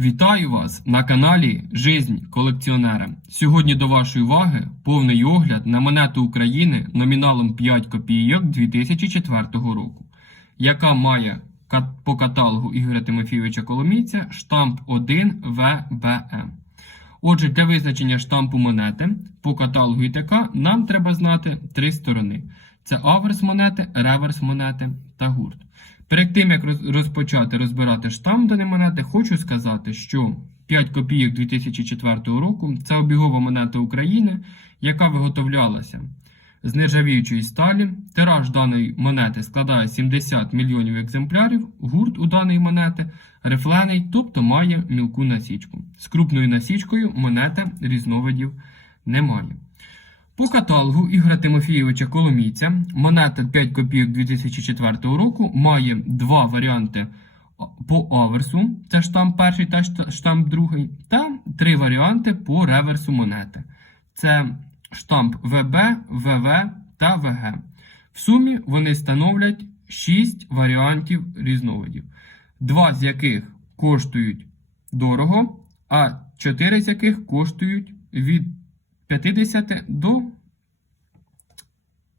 Вітаю вас на каналі Жизнь колекціонера. Сьогодні до вашої уваги повний огляд на монету України номіналом 5 копійок 2004 року, яка має по каталогу Ігоря Тимофійовича Коломійця штамп 1 ВБМ. Отже, для визначення штампу монети по каталогу ІТК нам треба знати три сторони: це аверс монети, реверс монети та гурт. Перед тим як розпочати розбирати штамп даної монети, хочу сказати, що 5 копійок 2004 року це обігова монета України, яка виготовлялася з нержавіючої сталі. Тираж даної монети складає 70 мільйонів екземплярів. Гурт у даної монети рифлений, тобто має мілку насічку. З крупною насічкою монета різновидів немає. По каталогу Ігоря Тимофійовича Коломійця монета 5 копійок 2004 року має два варіанти по аверсу, це штамп перший та штамп другий, та три варіанти по реверсу монети. Це штамп ВБ, ВВ та ВГ. В сумі вони становлять 6 варіантів різновидів, два з яких коштують дорого, а 4 з яких коштують від 50 до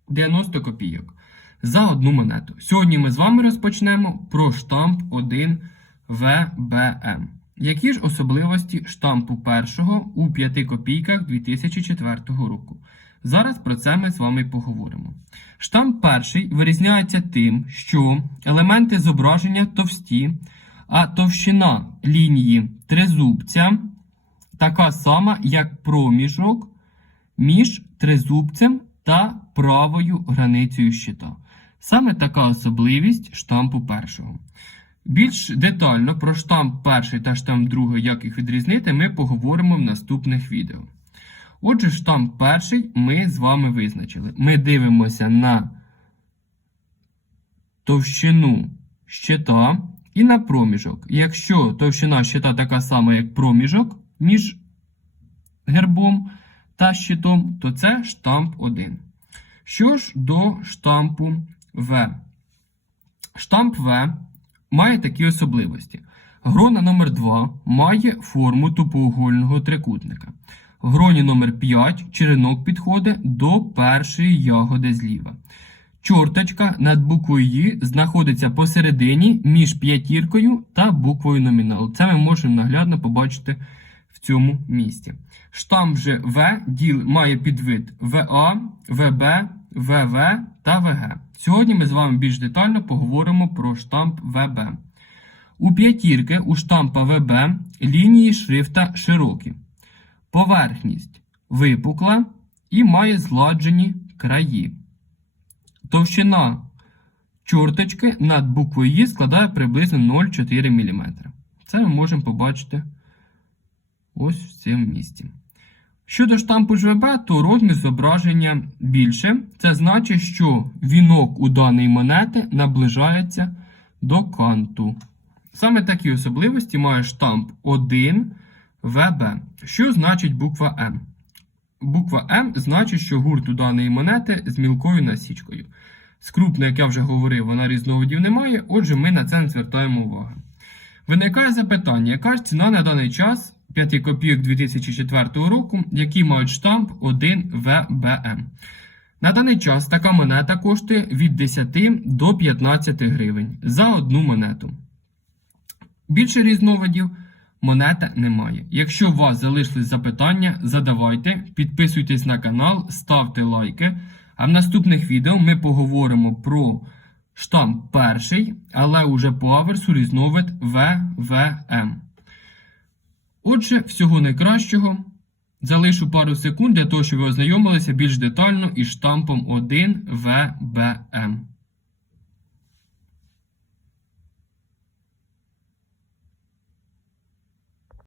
90 копійок за одну монету. Сьогодні ми з вами розпочнемо про штамп 1 ВБМ. Які ж особливості штампу першого у 5 копійках 2004 року? Зараз про це ми з вами поговоримо. Штамп перший вирізняється тим, що елементи зображення товсті, а товщина лінії тризубця така сама, як проміжок між тризубцем та правою границею щита. Саме така особливість штампу першого. Більш детально про штамп перший та штамп другий, як їх відрізнити, ми поговоримо в наступних відео. Отже, штамп перший ми з вами визначили. Ми дивимося на товщину щита і на проміжок. Якщо товщина щита така сама, як проміжок між гербом та щитом, то це штамп 1. Що ж до штампу В. Штамп В має такі особливості. Грона номер 2 має форму тупоугольного трикутника. В гроні номер 5 черенок підходить до першої ягоди зліва. Чорточка над буквою «Ї» знаходиться посередині між п'ятіркою та буквою номіналу. Це ми можемо наглядно побачити в цьому місці. Штамп же В діл має підвид ВА, ВБ, ВВ та ВГ. Сьогодні ми з вами більш детально поговоримо про штамп ВБ. У п'ятірки у штампа ВБ лінії шрифта широкі. Поверхність випукла і має згладжені краї. Товщина чорточки над буквою «Ї» складає приблизно 0,4 мм. Це ми можемо побачити ось в цьому місці. Щодо штампу ЖВБ, то розмір зображення більше. Це значить, що вінок у даної монети наближається до канту. Саме такі особливості має штамп 1 ВБ. Що значить буква М? Буква М значить, що гурт у даної монети з мілкою насічкою. З крупною, як я вже говорив, вона різновидів немає, отже, ми на це не звертаємо увагу. Виникає запитання, яка ж ціна на даний час 5 копійок 2004 року, які мають штамп 1 ВБМ. На даний час така монета коштує від 10 до 15 гривень за одну монету. Більше різновидів монета немає. Якщо у вас залишились запитання, задавайте, підписуйтесь на канал, ставте лайки. А в наступних відео ми поговоримо про штамп перший, але уже по аверсу різновид ВВМ. Отже, всього найкращого. Залишу пару секунд для того, щоб ви ознайомилися більш детально із штампом 1 ВБМ.